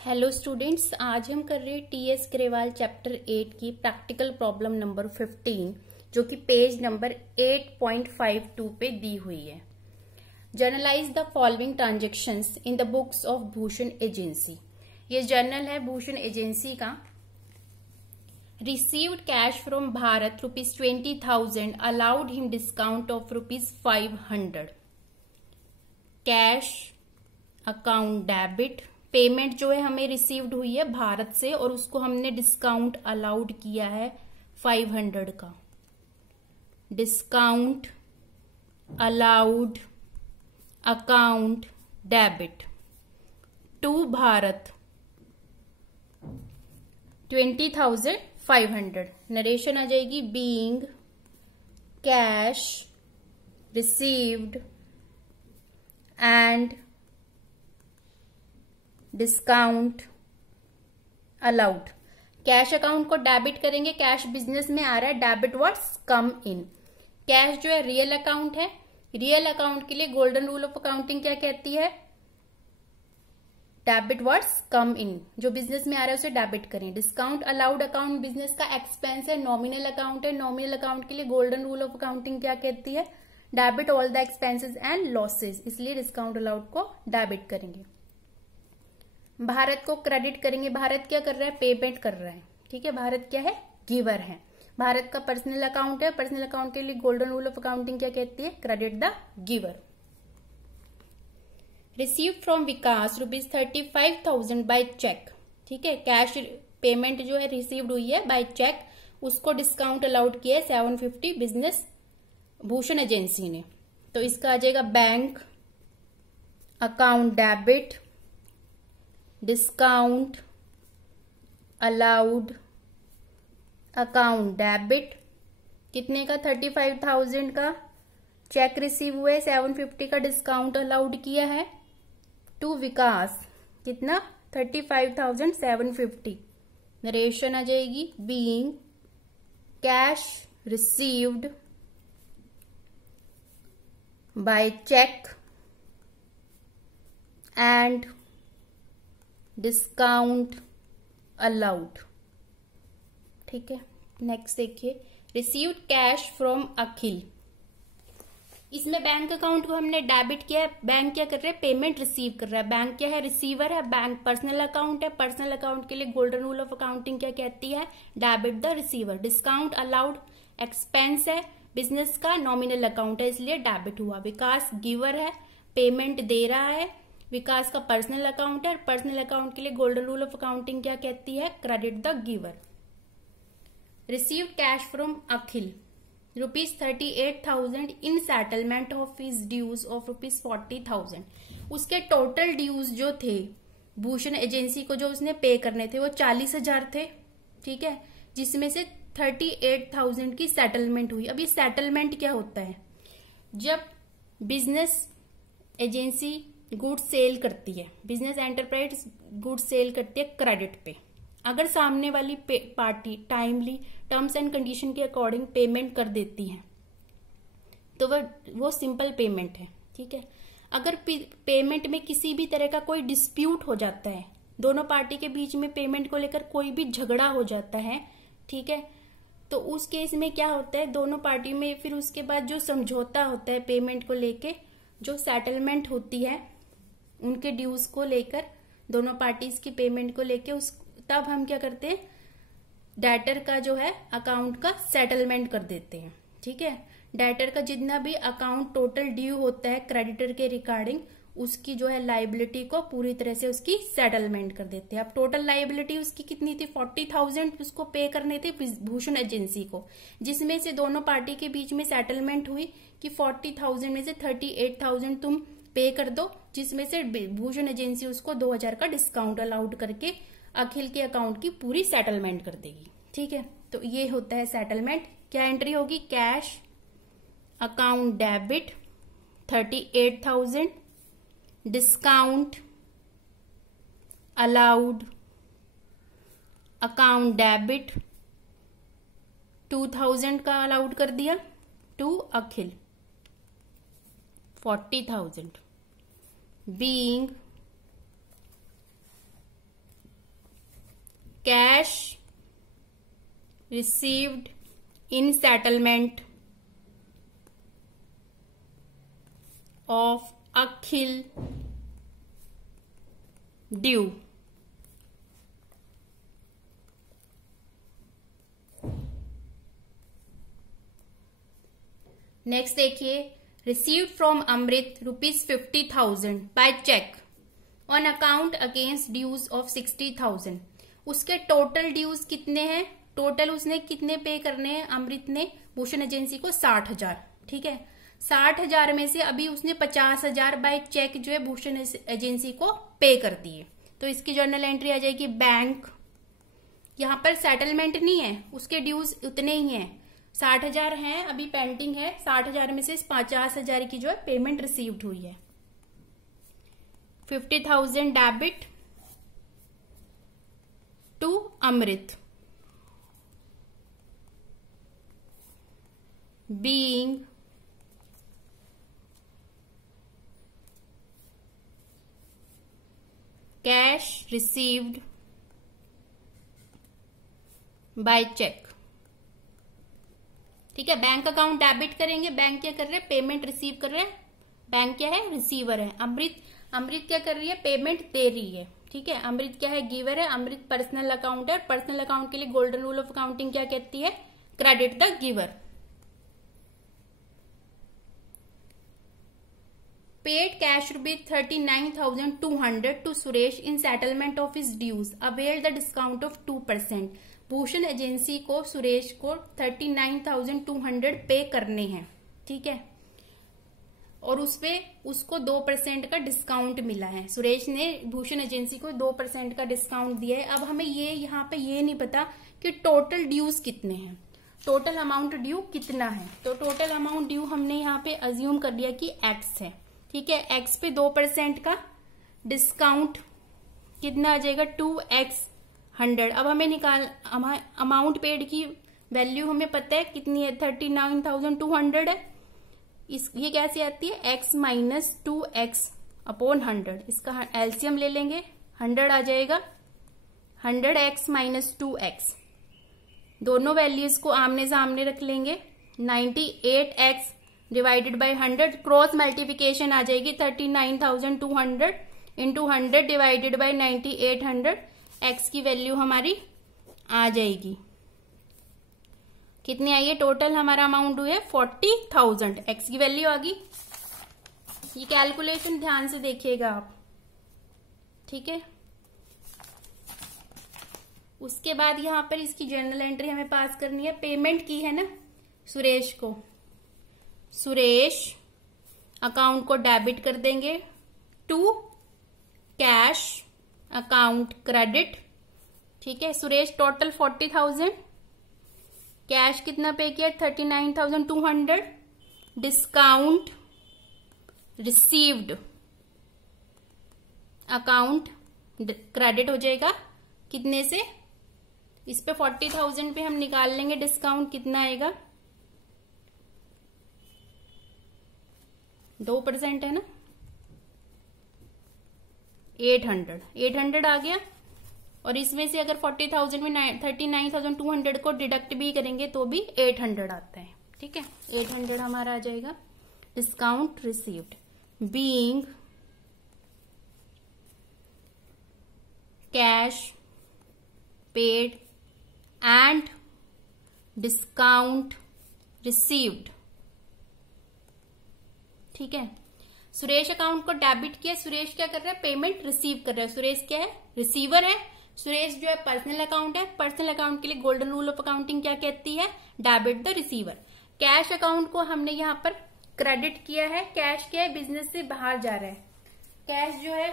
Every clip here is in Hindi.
हेलो स्टूडेंट्स, आज हम कर रहे हैं टीएस ग्रेवाल चैप्टर 8 की प्रैक्टिकल प्रॉब्लम नंबर 15 जो कि पेज नंबर 8.52 पे दी हुई है। Generalized the following transactions in the books of Bhushan agency. ये जर्नल है भूषण एजेंसी का। Received cash from Bharat ₹20,000 allowed him discount of ₹500। Cash account debit, payment जो है हमें रिसीव्ड हुई है भारत से और उसको हमने डिस्काउंट अलाउड किया है 500 का। Discount allowed account debit to Bharat 20,500। Narration आ जाएगी being cash received and discount allowed. Cash account को डेबिट करेंगे, कैश बिजनेस में आ रहा है, debit words come in. Cash जो है रियल अकाउंट है, रियल अकाउंट के लिए गोल्डन रूल ऑफ अकाउंटिंग क्या कहती है? डेबिट वर्ड्स कम इन, जो बिजनेस में आ रहा है उसे डेबिट करें। डिस्काउंट अलाउड अकाउंट बिजनेस का एक्सपेंस है, नॉमिनल अकाउंट है, नॉमिनल अकाउंट के लिए गोल्डन रूल ऑफ अकाउंटिंग क्या कहती है? Debit all the expenses and losses, इसलिए डिस्काउंट अलाउड को डेबिट करेंगे। भारत को क्रेडिट करेंगे। भारत क्या कर रहा है? पेमेंट कर रहा है। ठीक है, भारत क्या है? गिवर है। भारत का पर्सनल अकाउंट है, पर्सनल अकाउंट के लिए गोल्डन रूल ऑफ अकाउंटिंग क्या कहती है? Credit the giver. Receive from Vikas ₹35,000 by cheque. ठीक है, कैश पेमेंट जो है रिसीव्ड हुई है बाय चेक, उसको डिस्काउंट अलाउड किया है 750 बिजनेस भूषण एजेंसी ने। तो इसका आ जाएगा bank account debit discount allowed account debit. कितने का? 35,000 का चेक रिसीव हुए, 750 का डिस्काउंट अलाउड किया है टू विकास। कितना? 35,750। नरेशन आ जाएगी being cash received by cheque and discount allowed. ठीक है, नेक्स्ट देखिए, रिसीव्ड कैश फ्रॉम अखिल। इसमें बैंक अकाउंट को हमने डेबिट किया है। बैंक क्या कर रहा है? पेमेंट रिसीव कर रहा है। बैंक क्या है? रिसीवर है। बैंक पर्सनल अकाउंट है, पर्सनल अकाउंट के लिए गोल्डन रूल ऑफ अकाउंटिंग क्या कहती है? Debit the receiver. Discount allowed expense है, बिजनेस का नॉमिनल अकाउंट है, इसलिए डेबिट हुआ। विकास गिवर है, पेमेंट दे रहा है। विकास का पर्सनल अकाउंट है, पर्सनल अकाउंट के लिए गोल्डन रूल ऑफ अकाउंटिंग क्या कहती है? Credit the giver. Receive cash from Akhil ₹38,000 in settlement of his dues of ₹40,000। उसके टोटल ड्यूज जो थे भूषण एजेंसी को, जो उसने पे करने थे, वो 40,000 थे। ठीक है, जिसमें से 38,000 की सेटलमेंट हुई। अब ये सेटलमेंट क्या होता है? जब बिजनेस एजेंसी गुड्स सेल करती है, बिजनेस एंटरप्राइज गुड्स सेल करती है क्रेडिट पे, अगर सामने वाली party timely terms and condition के अकॉर्डिंग पेमेंट कर देती है तो वो सिंपल पेमेंट है। ठीक है, अगर पेमेंट में किसी भी तरह का कोई डिस्प्यूट हो जाता है, दोनों पार्टी के बीच में पेमेंट को लेकर कोई भी झगड़ा हो जाता है, ठीक है, तो उस केस में क्या होता है? दोनों पार्टी में फिर उसके बाद जो समझौता होता है पेमेंट को लेके, जो सेटलमेंट होती है उनके ड्यूज को लेकर, दोनों पार्टीज की पेमेंट को लेके, उस तब हम क्या करते हैं? डेटर का जो है अकाउंट का सेटलमेंट कर देते हैं। ठीक है, डेटर का जितना भी अकाउंट टोटल ड्यू होता है क्रेडिटर के रिगार्डिंग, उसकी जो है लाइबिलिटी को पूरी तरह से उसकी सेटलमेंट कर देते हैं। अब टोटल लाइबिलिटी उसकी कितनी थी? 40,000 उसको पे करने थे भूषण एजेंसी को, जिसमें से दोनों पार्टी के बीच में सेटलमेंट हुई कि 40,000 में से 38,000 तुम पे कर दो, जिसमें से भूषण एजेंसी उसको 2,000 का डिस्काउंट अलाउड करके अखिल के अकाउंट की पूरी सेटलमेंट कर देगी। ठीक है, तो ये होता है सेटलमेंट। क्या एंट्री होगी? Cash account debit 38,000 discount allowed account debit 2,000 का अलाउड कर दिया to Akhil 40,000 being cash received in settlement of Akhil due. Next देखिए, received from Amrit ₹50,000 by cheque on account against dues of 60,000। उसके टोटल ड्यूज कितने हैं? टोटल उसने कितने पे करने हैं? अमृत ने भूषण एजेंसी को 60,000। ठीक है, 60,000 में से अभी उसने 50,000 बाय चेक जो है भूषण एजेंसी को पे कर दिए। तो इसकी जर्नल एंट्री आ जाएगी बैंक। यहां पर सेटलमेंट नहीं है, उसके ड्यूज उतने ही हैं, 60,000 हैं, अभी पेंडिंग है। 60,000 में से 50,000 की जो है पेमेंट रिसीव्ड हुई है। 50,000 debit to Amrit being cash received by cheque. ठीक है, बैंक अकाउंट डेबिट करेंगे। बैंक क्या कर रहे हैं? पेमेंट रिसीव कर रहे हैं। बैंक क्या है? रिसीवर है। अमृत क्या कर रही है? पेमेंट दे रही है। ठीक है, अमृत क्या है? गिवर है। अमृत पर्सनल अकाउंट है, और पर्सनल अकाउंट के लिए गोल्डन रूल ऑफ अकाउंटिंग क्या कहती है? Credit the giver. Paid cash ₹39,200 to Suresh in settlement of his dues, avail the discount of 2%। Bhushan agency को सुरेश को 39,200 पे करने हैं। ठीक है, और उसपे उसको 2% का डिस्काउंट मिला है। सुरेश ने भूषण एजेंसी को 2% का डिस्काउंट दिया है। अब हमें ये यहाँ पे ये नहीं पता कि टोटल ड्यूज कितने हैं, टोटल अमाउंट ड्यू कितना है। तो टोटल अमाउंट ड्यू हमने यहाँ पे अज्यूम कर लिया कि x है। ठीक है, x पे 2% का डिस्काउंट कितना आ जाएगा? 2x100। अब हमें अमाउंट पेड की वैल्यू हमें पता है कितनी है? 39,200 है। ये कैसे आती है? x minus 2x/100। इसका एलसीएम ले लेंगे, 100 आ जाएगा। 100x माइनस 2x, दोनों वैल्यूज को आमने सामने रख लेंगे। 98x divided by 100, cross multiplication आ जाएगी। 39,200 इंटू 100 डिवाइडेड बाय 9800, x की वैल्यू हमारी आ जाएगी। कितनी आई है? टोटल हमारा अमाउंट हुआ है 40,000। x की वैल्यू आ गई। ये कैलकुलेशन ध्यान से देखिएगा आप। ठीक है, उसके बाद यहां पर इसकी जर्नल एंट्री हमें पास करनी है। पेमेंट की है ना सुरेश को, सुरेश अकाउंट को डेबिट कर देंगे टू कैश अकाउंट क्रेडिट। ठीक है, सुरेश टोटल 40,000, कैश कितना पे किया? 39,200, डिस्काउंट रिसीव्ड अकाउंट क्रेडिट हो जाएगा कितने से? इस पे 40,000 पे हम निकाल लेंगे डिस्काउंट, कितना आएगा? 2% है ना, 800 आ गया। और इसमें से अगर 40,000 में 39,200 को डिडक्ट भी करेंगे तो भी 800 आता है। ठीक है, 800 हमारा आ जाएगा। Discount received being cash paid and discount received. ठीक है, सुरेश अकाउंट को डेबिट किया। सुरेश क्या कर रहा है? पेमेंट रिसीव कर रहा है। सुरेश क्या है? रिसीवर है। सुरेश जो है पर्सनल अकाउंट है। पर्सनल अकाउंट के लिए गोल्डन रूल ऑफ अकाउंटिंग क्या कहती है? Debit the receiver. Cash account को हमने यहाँ पर क्रेडिट किया है। कैश क्या है? बिजनेस से बाहर जा रहा है। कैश जो है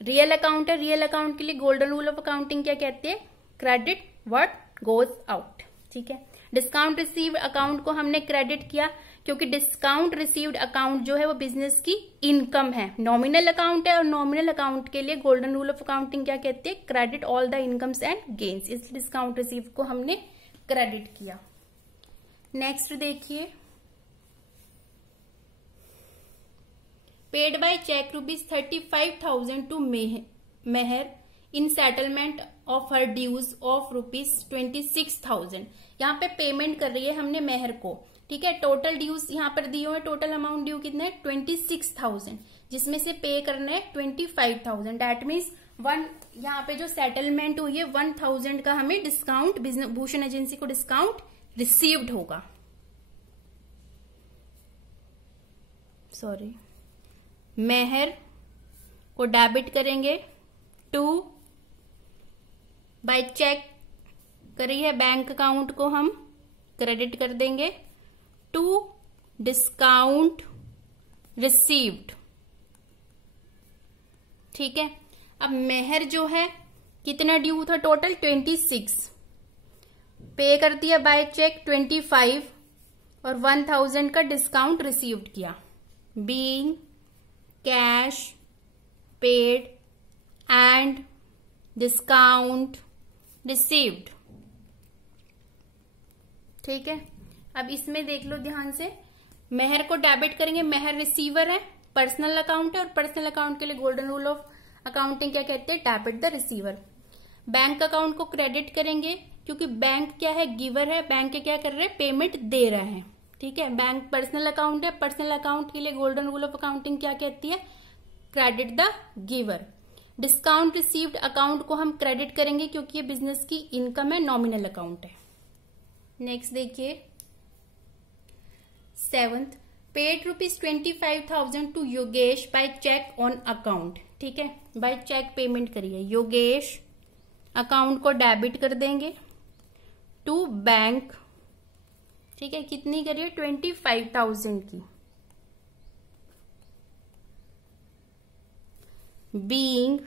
रियल अकाउंट है। रियल अकाउंट के लिए गोल्डन रूल ऑफ अकाउंटिंग क्या कहती है? Credit what goes out. ठीक है, डिस्काउंट रिसीव्ड अकाउंट को हमने क्रेडिट किया क्योंकि डिस्काउंट रिसीव्ड अकाउंट जो है वो बिजनेस की इनकम है, नॉमिनल अकाउंट है। और नॉमिनल अकाउंट के लिए गोल्डन रूल ऑफ अकाउंटिंग क्या कहती है? Credit all the incomes and gains. इस डिस्काउंट रिसीव को हमने क्रेडिट किया। नेक्स्ट देखिए, paid by cheque ₹35,000 to Mehar in settlement of her dues of ₹26,000। यहाँ पे पेमेंट कर रही है हमने मेहर को, ठीक है। टोटल ड्यूज यहाँ पर दिए हुए, टोटल अमाउंट ड्यू कितना है 26,000, जिसमें से पे करना है 25,000। दैट मीन्स यहाँ पे जो सेटलमेंट हुई है 1,000 का हमें डिस्काउंट भूषण एजेंसी को डिस्काउंट रिसीव्ड होगा। सॉरी, मेहर को डेबिट करेंगे टू बाय चेक करी है बैंक अकाउंट को हम क्रेडिट कर देंगे टू डिस्काउंट रिसीव्ड, ठीक है। अब मेहर जो है कितना ड्यू था टोटल 26, पे कर दिया बाय चेक 25 और 1,000 का डिस्काउंट रिसीव्ड किया। Being cash paid and discount received, ठीक है। अब इसमें देख लो ध्यान से, मेहर को डेबिट करेंगे, मेहर रिसीवर है, पर्सनल अकाउंट है, और पर्सनल अकाउंट के लिए गोल्डन रूल ऑफ अकाउंटिंग क्या कहते हैं, debit the receiver. Bank account को क्रेडिट करेंगे क्योंकि बैंक क्या है, गिवर है, बैंक क्या कर रहे हैं, पेमेंट दे रहे हैं, ठीक है। बैंक पर्सनल अकाउंट है, पर्सनल अकाउंट के लिए गोल्डन रूल ऑफ अकाउंटिंग क्या कहती है, credit the giver. Discount received account को हम क्रेडिट करेंगे क्योंकि ये बिजनेस की इनकम है, नॉमिनल अकाउंट है। नेक्स्ट देखिए 7th, paid ₹25,000 to Yogesh by cheque on account, ठीक है। बाय चेक पेमेंट करिए, योगेश अकाउंट को डेबिट कर देंगे टू बैंक, ठीक है। कितनी करिए 25,000 की। Being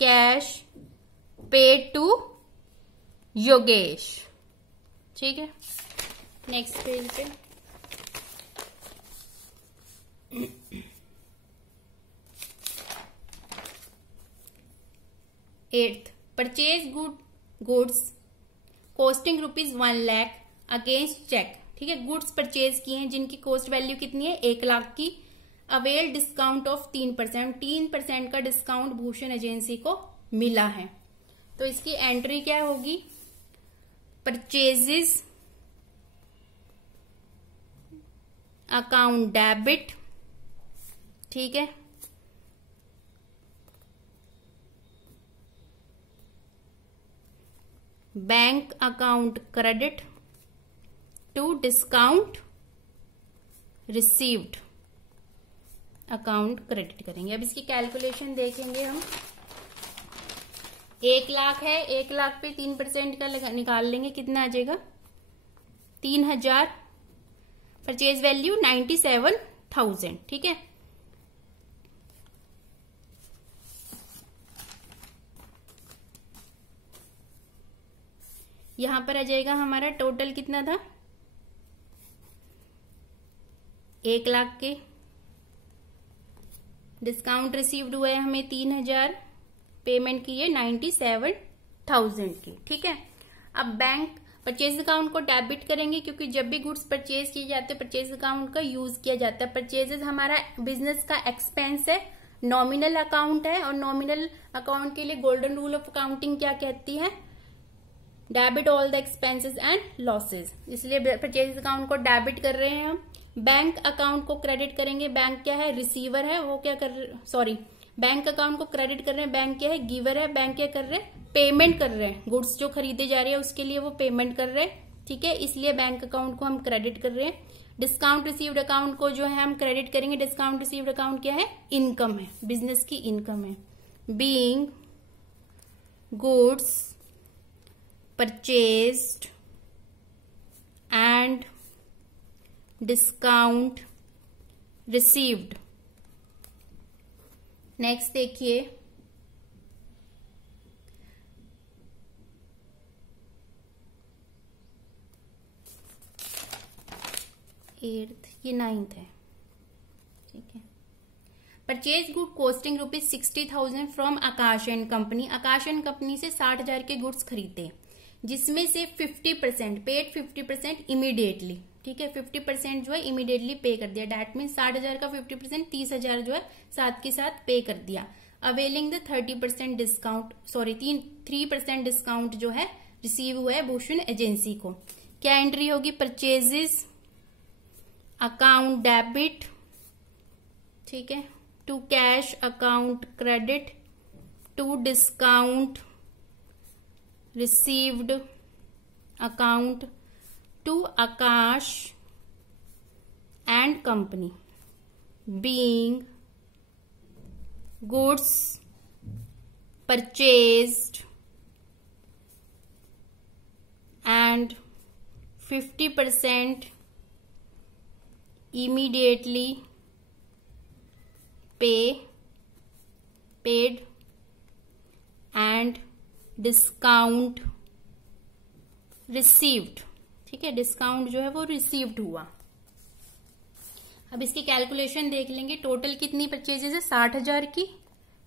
cash paid to Yogesh, ठीक है। नेक्स्ट पेज पे 8th, purchase goods costing ₹1 lakh against cheque, ठीक है। गुड्स परचेज किए हैं जिनकी कॉस्ट वैल्यू कितनी है 1 लाख की। अवेल डिस्काउंट ऑफ 3%, 3% का डिस्काउंट भूषण एजेंसी को मिला है। तो इसकी एंट्री क्या होगी, परचेजेस अकाउंट डेबिट, ठीक है। Bank account credit to discount received account credit करेंगे। अब इसकी कैलकुलेशन देखेंगे हम। 1 लाख है, 1 लाख पे 3% का निकाल लेंगे, कितना आ जाएगा 3,000। परचेज वैल्यू 97,000, ठीक है। यहां पर आ जाएगा हमारा टोटल कितना था 1 लाख के, डिस्काउंट रिसीव्ड हुआ है हमें 3,000, पेमेंट की है 97,000 की, ठीक है। अब बैंक परचेज अकाउंट को डेबिट करेंगे क्योंकि जब भी गुड्स परचेज किए जाते हैं परचेज अकाउंट का यूज किया जाता है। परचेजेस हमारा बिजनेस का एक्सपेंस है, नॉमिनल अकाउंट है, और नॉमिनल अकाउंट के लिए गोल्डन रूल ऑफ अकाउंटिंग क्या कहती है, debit all the expenses and losses. इसलिए परचेज अकाउंट को डेबिट कर रहे हैं हम। बैंक अकाउंट को क्रेडिट करेंगे, बैंक क्या है रिसीवर है, वो क्या कर रहे, सॉरी बैंक अकाउंट को क्रेडिट कर रहे हैं, बैंक क्या है गिवर है, बैंक क्या कर रहे हैं पेमेंट कर रहे हैं, गुड्स जो खरीदे जा रहे हैं उसके लिए वो पेमेंट कर रहे हैं, ठीक है। इसलिए बैंक अकाउंट को हम क्रेडिट कर रहे हैं। डिस्काउंट रिसीव्ड अकाउंट को जो है हम क्रेडिट करेंगे। डिस्काउंट रिसीव्ड अकाउंट क्या है, इनकम है, बिजनेस की इनकम है। Being goods purchased and discount received. Next देखिए 8th, ये 9th है, ठीक है। Purchase good costing ₹60,000 from Akash and company. Akash and company से 60,000 के गुड्स खरीदे, जिसमें से 50% पेड, 50% इमीडिएटली, ठीक है। 50% जो है इमीडिएटली पे कर दिया, डैट मीन 60,000 का 50% 30,000 जो है साथ के साथ पे कर दिया। Availing the 30% discount, sorry 3% discount जो है रिसीव हुआ है भूषण एजेंसी को। क्या एंट्री होगी? परचेजेस अकाउंट डेबिट, ठीक है, to cash account credit, to discount received account, to Akash and company, being goods purchased and 50% immediately paid and discount received, ठीक है, डिस्काउंट जो है वो रिसीव्ड हुआ। अब इसकी कैलकुलेशन देख लेंगे। टोटल कितनी परचेजेस है? 60,000 की,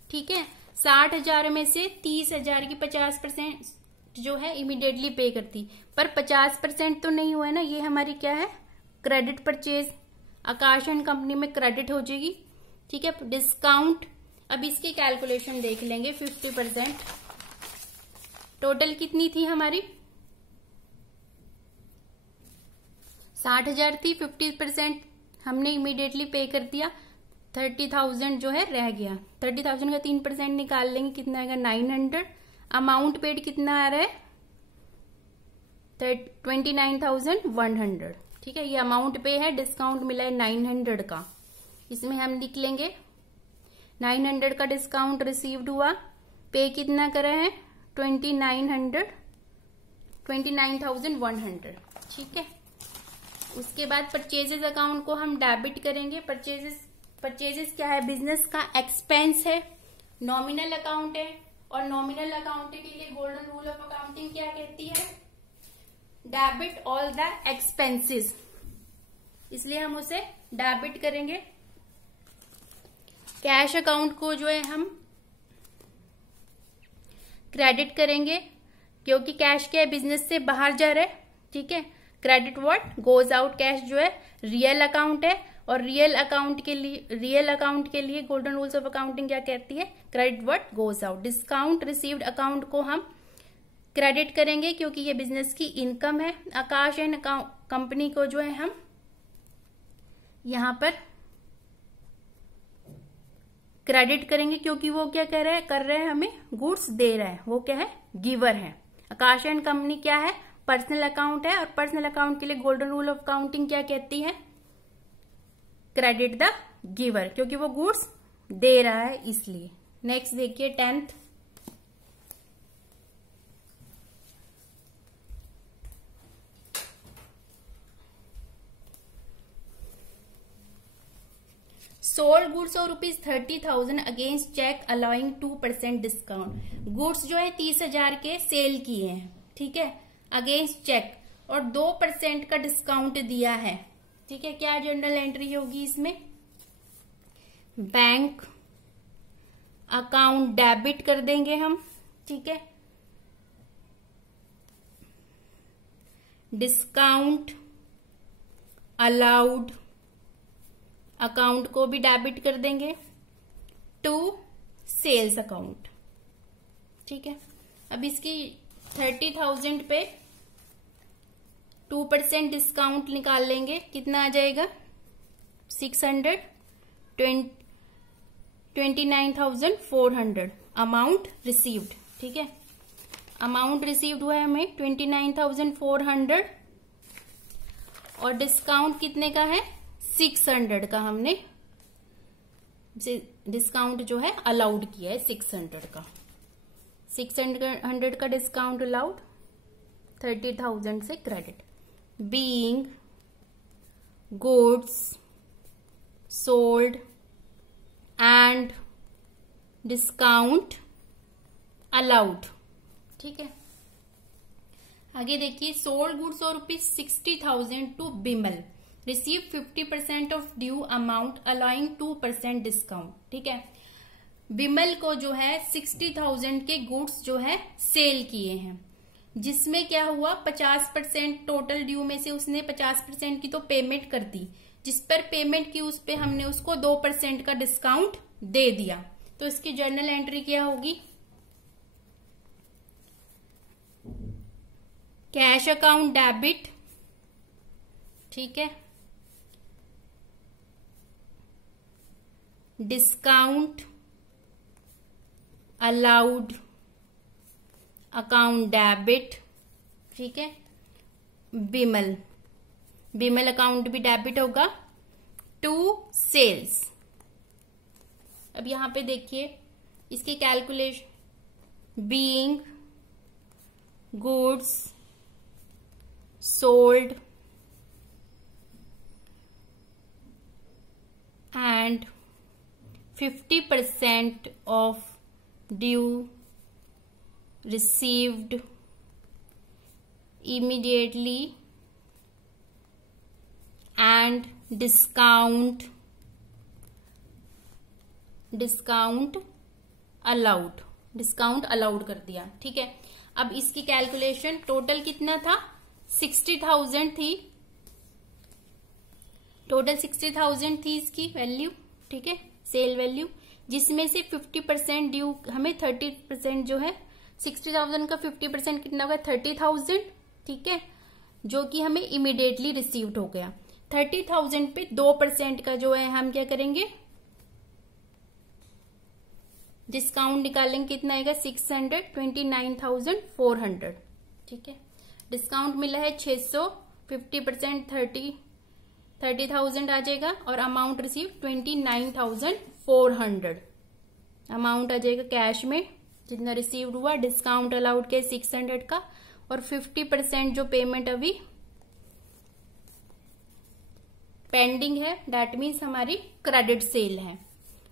ठीक है। 60,000 में से 30,000 की 50% जो है इमीडिएटली पे करती, पर 50% तो नहीं हुआ है ना, ये हमारी क्या है? Credit purchase, Akash and company में क्रेडिट हो जाएगी, ठीक है। डिस्काउंट, अब इसकी कैलकुलेशन देख लेंगे। 50% टोटल कितनी थी हमारी? 60,000 थी, 50% हमने इमीडिएटली पे कर दिया, 30,000 जो है रह गया। 30,000 का 3% निकाल लेंगे, कितना आएगा? 900। अमाउंट पेड कितना आ रहा है? 29,100, ठीक है। ये अमाउंट पे है, डिस्काउंट मिला है 900 का। इसमें हम लिख लेंगे 900 का डिस्काउंट रिसीव्ड हुआ, पे कितना करा है? 29,100, ठीक है। उसके बाद परचेजेस अकाउंट को हम डेबिट करेंगे। परचेजेस क्या है? बिजनेस का एक्सपेंस है, नॉमिनल अकाउंट है, और नॉमिनल अकाउंट के लिए गोल्डन रूल ऑफ अकाउंटिंग क्या कहती है? डेबिट ऑल द एक्सपेंसेस, इसलिए हम उसे डेबिट करेंगे। कैश अकाउंट को जो है हम क्रेडिट करेंगे, क्योंकि कैश क्या है? बिजनेस से बाहर जा रहा है, ठीक है। Credit what? Goes out. Cash जो है रियल अकाउंट है, और रियल अकाउंट के लिए गोल्डन रूल्स ऑफ अकाउंटिंग क्या कहती है? Credit what? Goes out. Discount received account को हम क्रेडिट करेंगे, क्योंकि ये बिजनेस की इनकम है। आकाश एंड कंपनी को जो है हम यहां पर क्रेडिट करेंगे, क्योंकि वो क्या कर रहा है हमें गुड्स दे रहा है, वो क्या है? गिवर है। आकाश एंड कंपनी क्या है? पर्सनल अकाउंट है, और पर्सनल अकाउंट के लिए गोल्डन रूल ऑफ अकाउंटिंग क्या कहती है? क्रेडिट द गिवर, क्योंकि वो गुड्स दे रहा है इसलिए। नेक्स्ट देखिए 10th। सोल्ड गुड्स और ₹30,000 against cheque allowing 2% discount. Goods जो है 30,000 के सेल किए हैं, ठीक है, अगेंस्ट चेक, और 2% का डिस्काउंट दिया है, ठीक है। क्या जनरल एंट्री होगी इसमें? बैंक अकाउंट डेबिट कर देंगे हम, ठीक है। डिस्काउंट अलाउड अकाउंट को भी डेबिट कर देंगे टू सेल्स अकाउंट, ठीक है। अब इसकी 30,000 पे 2% डिस्काउंट निकाल लेंगे, कितना आ जाएगा? 600, 29,400 अमाउंट रिसीव्ड, ठीक है। अमाउंट रिसीव्ड हुआ है हमें 29,400, और डिस्काउंट कितने का है? 600 का हमने डिस्काउंट जो है अलाउड किया है, 600 का। 600 का डिस्काउंट अलाउड, 30,000 से credit. Being goods sold and discount allowed, ठीक है। आगे देखिए, सोल्ड गुड्स और ₹60,000 to Bimal, receive 50% of due amount allowing 2% discount, ठीक है। बिमल को जो है 60,000 के गुड्स जो है सेल किए हैं, जिसमें क्या हुआ? 50% टोटल ड्यू में से उसने 50% की तो पेमेंट कर दी, जिस पर पेमेंट की उस पे हमने उसको 2% का डिस्काउंट दे दिया, तो इसकी जर्नल एंट्री क्या होगी? कैश अकाउंट डेबिट, ठीक है, डिस्काउंट अलाउड अकाउंट डेबिट, ठीक है, बीमल अकाउंट भी डेबिट होगा टू सेल्स। अब यहां पे देखिए इसकी calculation, being goods sold and 50% of due received immediately and discount allowed कर दिया, ठीक है। अब इसकी कैलकुलेशन टोटल कितना था? 60,000 थी, टोटल 60,000 थी इसकी वैल्यू, ठीक है, सेल वैल्यू, जिसमें से 50% ड्यू हमें 30% जो है 60,000 का 50% कितना होगा? 30,000, ठीक है, जो कि हमें इमीडिएटली रिसीव्ड हो गया। 30,000 पे 2% का जो है हम क्या करेंगे? डिस्काउंट निकालेंगे, कितना आएगा? 629,400, ठीक है। डिस्काउंट मिला है 600, 50% 30,000 आ जाएगा और अमाउंट रिसीव 29,400 अमाउंट आ जाएगा कैश में जितना रिसीव्ड हुआ। डिस्काउंट अलाउड के 600 का और 50% जो पेमेंट अभी पेंडिंग है, दैट मीन्स हमारी क्रेडिट सेल है,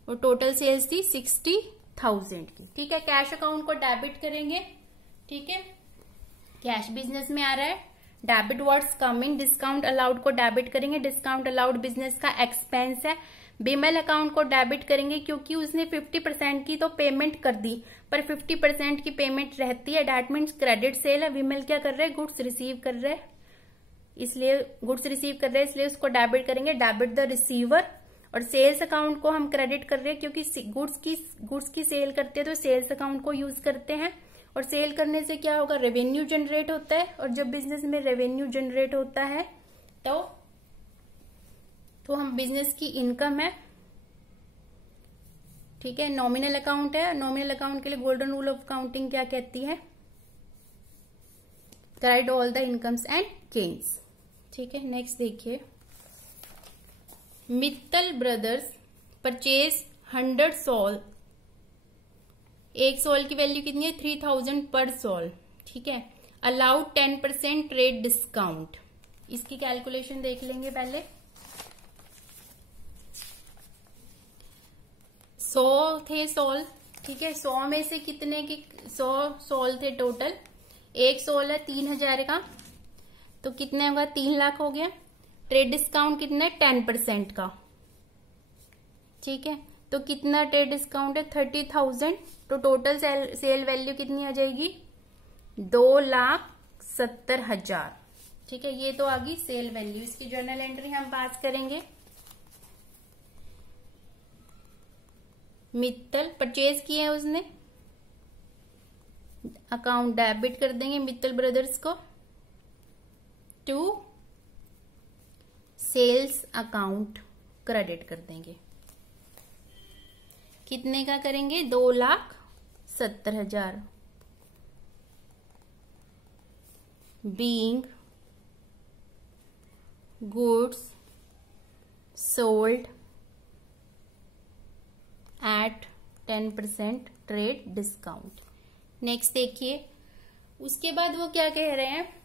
और टोटल सेल्स थी 60,000 की, ठीक है। कैश अकाउंट को डेबिट करेंगे, ठीक है, कैश बिजनेस में आ रहा है, debit words coming, discount allowed को डेबिट करेंगे, डिस्काउंट अलाउड बिजनेस का एक्सपेंस है। बीमल अकाउंट को डेबिट करेंगे क्योंकि उसने 50% की तो पेमेंट कर दी, पर 50% की पेमेंट रहती है, डेट मीन्स क्रेडिट सेल है। बीमल क्या कर रहे हैं? गुड्स रिसीव कर रहे हैं, इसलिए गुड्स रिसीव कर रहे हैं, इसलिए उसको डेबिट करेंगे, डेबिट द रिसीवर। और सेल्स अकाउंट को हम क्रेडिट कर रहे हैं क्योंकि गुड्स की सेल करते हैं तो सेल्स अकाउंट को यूज करते हैं, और सेल करने से क्या होगा? रेवेन्यू जनरेट होता है, और जब बिजनेस में रेवेन्यू जनरेट होता है तो हम बिजनेस की इनकम है, ठीक है। नॉमिनल अकाउंट है, नॉमिनल अकाउंट के लिए गोल्डन रूल ऑफ अकाउंटिंग क्या कहती है? Right all the incomes and gains, ठीक है। नेक्स्ट देखिए, मित्तल ब्रदर्स परचेज 100 सॉल, एक सॉल की वैल्यू कितनी है? 3,000 पर सॉल, ठीक है। अलाउड 10% ट्रेड डिस्काउंट, इसकी कैलकुलेशन देख लेंगे पहले। 100 थे सॉल, ठीक है, 100 में से कितने की 100 सॉल थे टोटल, एक सॉल है 3,000 का, तो कितने होगा? 3 लाख हो गया। ट्रेड डिस्काउंट कितना है? 10% का, ठीक है, तो कितना ट्रेड डिस्काउंट है? 30,000, तो टोटल सेल वैल्यू कितनी आ जाएगी? 2,70,000, ठीक है। ये तो आ गई सेल वैल्यू, इसकी जर्नल एंट्री हम पास करेंगे। मित्तल परचेज किए हैं उसने, अकाउंट डेबिट कर देंगे मित्तल ब्रदर्स को टू सेल्स अकाउंट क्रेडिट कर देंगे। कितने का करेंगे? 2,70,000 being goods sold eight 10% trade discount. Next देखिए, उसके बाद वो क्या कह रहे हैं?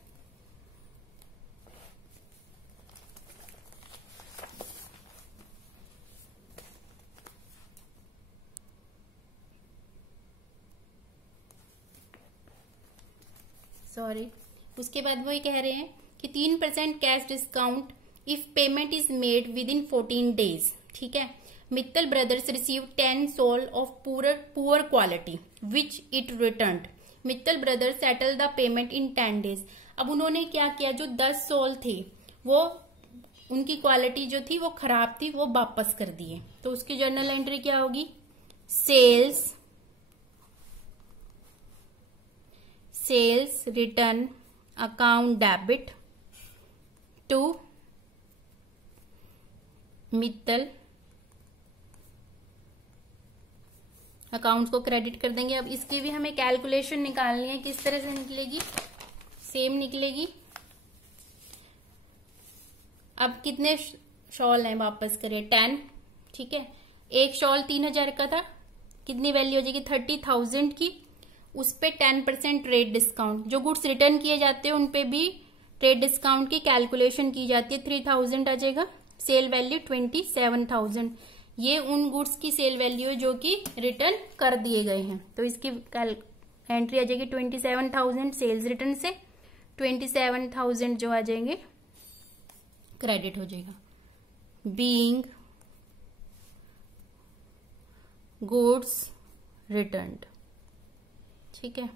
उसके बाद वो ये कह रहे हैं कि 3% cash discount if payment is made within 14 days, ठीक है। Mittal brothers receive 10 sole of poor quality which it returned. Mittal brothers settle the payment in 10 days. अब उन्होंने क्या किया? जो 10 सोल थे वो उनकी क्वालिटी जो थी वो खराब थी, वो वापस कर दिए, तो उसकी जर्नल एंट्री क्या होगी? Sales return account debit to Mittal accounts को क्रेडिट कर देंगे। अब इसकी भी हमें कैलकुलेशन निकालनी है, किस तरह से निकलेगी, सेम निकलेगी। अब कितने शॉल हैं वापस करिए, 10, ठीक है। एक शॉल 3000 का था, कितनी वैल्यू हो जाएगी 30,000 की, उस पे 10% ट्रेड डिस्काउंट। जो गुड्स रिटर्न किए जाते हैं उन पे भी ट्रेड डिस्काउंट की कैलकुलेशन की जाती है, 3000 आ जाएगा। सेल वैल्यू 27,000, ये उन गुड्स की सेल वैल्यू है जो कि रिटर्न कर दिए गए हैं। तो इसकी एंट्री आ जाएगी 27,000 सेल्स रिटर्न से, 27,000 जो आ जाएंगे क्रेडिट हो जाएगा। बीइंग गुड्स रिटर्न्ड, ठीक है।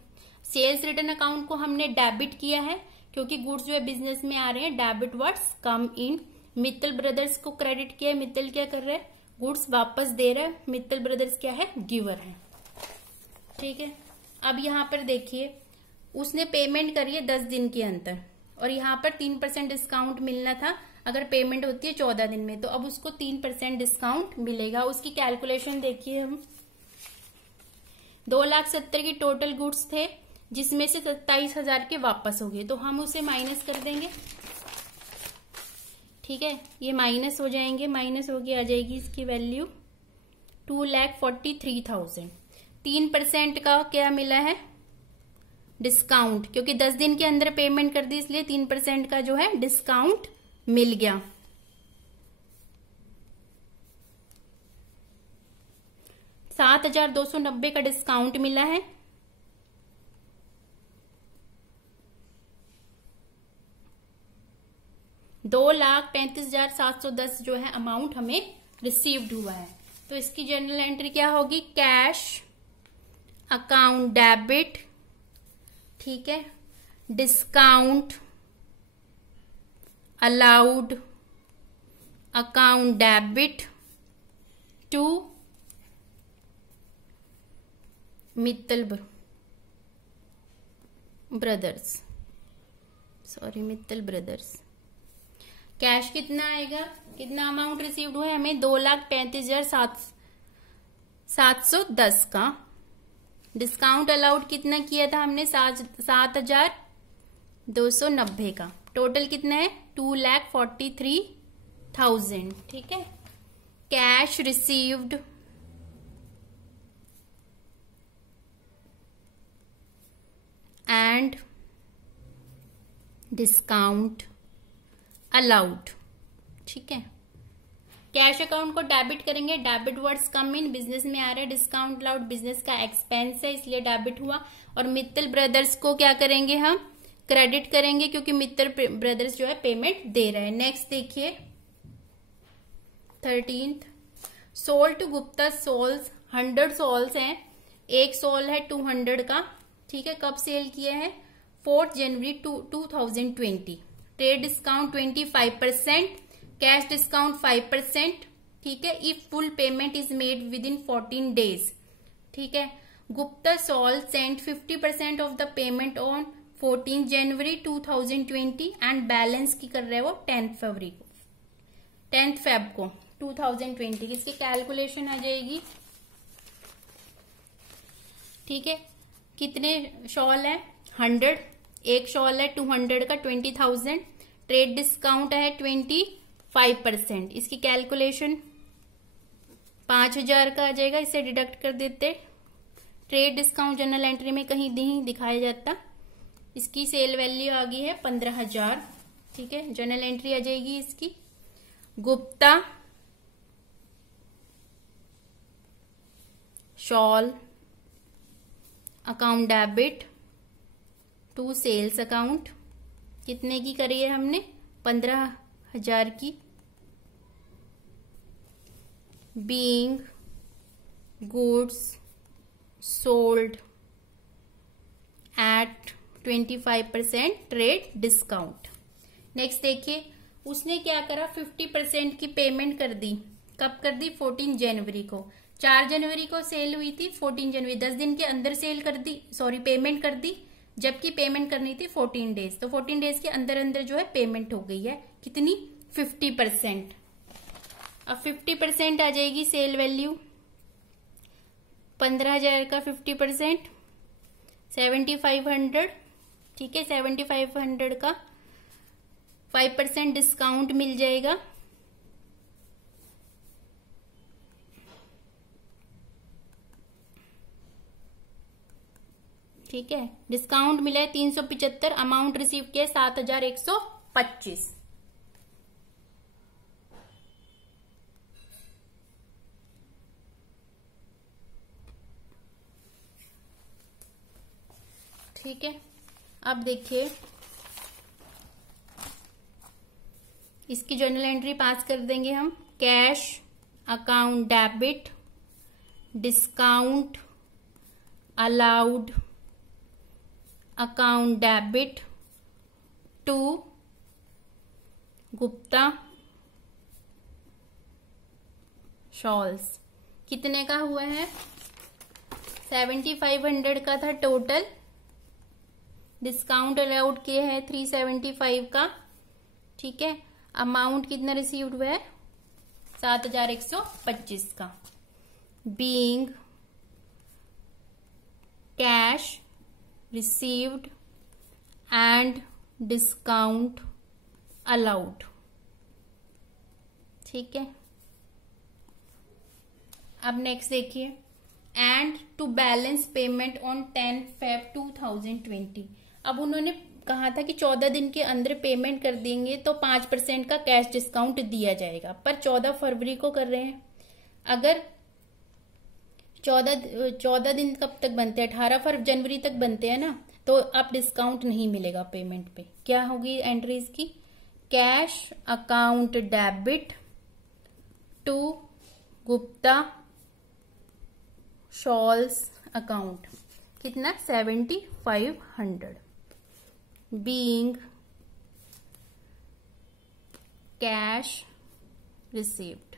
सेल्स रिटर्न अकाउंट को हमने डेबिट किया है क्योंकि गुड्स जो है बिजनेस में आ रहे हैं, डेबिट वर्ड्स कम इन। मित्तल ब्रदर्स को क्रेडिट किया है, मित्तल क्या कर रहा है, गुड्स वापस दे रहा है, मित्तल ब्रदर्स क्या है, गिवर है, ठीक है। अब यहां पर देखिए उसने पेमेंट करी है 10 दिन के अंदर और यहां पर 3% डिस्काउंट मिलना था अगर पेमेंट होती है 14 दिन में, तो अब उसको 3% डिस्काउंट मिलेगा। उसकी कैलकुलेशन देखिए हम, 2,70,000 की टोटल गुड्स थे जिसमें से 27,000 के वापस हो गए, तो हम उसे माइनस कर देंगे, ठीक है। ये माइनस हो जाएंगे, माइनस होके आ जाएगी इसकी वैल्यू 2,43,000। 3% का क्या मिला है, डिस्काउंट, क्योंकि 10 दिन के अंदर पेमेंट कर दी इसलिए 3% का जो है डिस्काउंट मिल गया। $7,290 का डिस्काउंट मिला है। $2,35,710 जो है अमाउंट हमें रिसीव्ड हुआ है। तो इसकी जनरल एंट्री क्या होगी, कैश अकाउंट डेबिट, ठीक है, discount allowed account debit to Mittal brothers. Cash कितना आएगा, कितना अमाउंट रिसीव्ड हुआ है हमें, 2,35,710 का। डिस्काउंट अलाउड कितना किया था हमने, 7,290 का। टोटल कितना है, 2,43,000, ठीक है। Cash received and discount allowed, ठीक है। कैश अकाउंट को डेबिट करेंगे, डेबिट वर्ड्स कम इन, बिजनेस में आ रहा है, डिस्काउंट अलाउड बिजनेस का एक्सपेंस है इसलिए डेबिट हुआ। और मित्तल ब्रदर्स को क्या करेंगे, हम क्रेडिट करेंगे क्योंकि मित्तल ब्रदर्स जो है पेमेंट दे रहे हैं। नेक्स्ट देखिए 13th, sold to Gupta soles, 100 soles हैं, एक सोल है 200 का, ठीक है। कब सेल किया है, 4 जनवरी 2020। ट्रेड डिस्काउंट 25%, कैश डिस्काउंट 5%, ठीक है। If full payment is made within 14 days, ठीक है। Gupta shawls sent 50% off the payment on 14 January 2020 and balance की कर रहे हैं वो 10 फेब को 2020। इसकी कैलकुलेशन आ जाएगी, ठीक है। कितने शॉल है, 100, एक शॉल है 200 का, 20,000। ट्रेड डिस्काउंट है 25%, इसकी कैलकुलेशन 5,000 का आ जाएगा, इसे डिडक्ट कर देते। ट्रेड डिस्काउंट जनरल एंट्री में कहीं नहीं दिखाया जाता। इसकी सेल वैल्यू आ गई है 15,000, ठीक है। जनरल एंट्री आ जाएगी इसकी, Gupta shawl account debit to sales account, कितने की करी है हमने, 15,000 की। Being goods sold at 25% trade discount. Next देखिए उसने क्या करा, 50% की पेमेंट कर दी। कब कर दी, 14 जनवरी को। 4 जनवरी को सेल हुई थी, 14 जनवरी 10 दिन के अंदर सेल कर दी, सॉरी पेमेंट कर दी, जबकि पेमेंट करनी थी 14 डेज। तो 14 डेज के अंदर अंदर जो है पेमेंट हो गई है कितनी, 50%। अब 50% आ जाएगी सेल वैल्यू, 15,000 का 50% 7,500, ठीक है। 7,500 का 5% डिस्काउंट मिल जाएगा, ठीक है। डिस्काउंट मिला है 375, अमाउंट रिसीव किया 7,125। ठीक है। अब देखिए इसकी जर्नल एंट्री पास कर देंगे हम। Cash account debit, discount allowed account debit to Gupta shawls. कितने का हुआ है, 7,500 का था टोटल, डिस्काउंट अलाउड किया है 375 का, ठीक है। अमाउंट कितना रिसीव्ड हुआ है, 7,125 का। Being cash received and discount allowed, ठीक है। अब नेक्स्ट देखिए, and to balance payment on 10 Feb 2020। अब उन्होंने कहा था कि 14 दिन के अंदर पेमेंट कर देंगे तो 5% का कैश डिस्काउंट दिया जाएगा, पर 14 फरवरी को कर रहे हैं। अगर 14 दिन कब तक बनते हैं, 18 जनवरी तक बनते हैं ना, तो अब डिस्काउंट नहीं मिलेगा पेमेंट पे। क्या होगी एंट्रीज की, cash account debit to Gupta shawls account, कितना 7,500। Being cash received,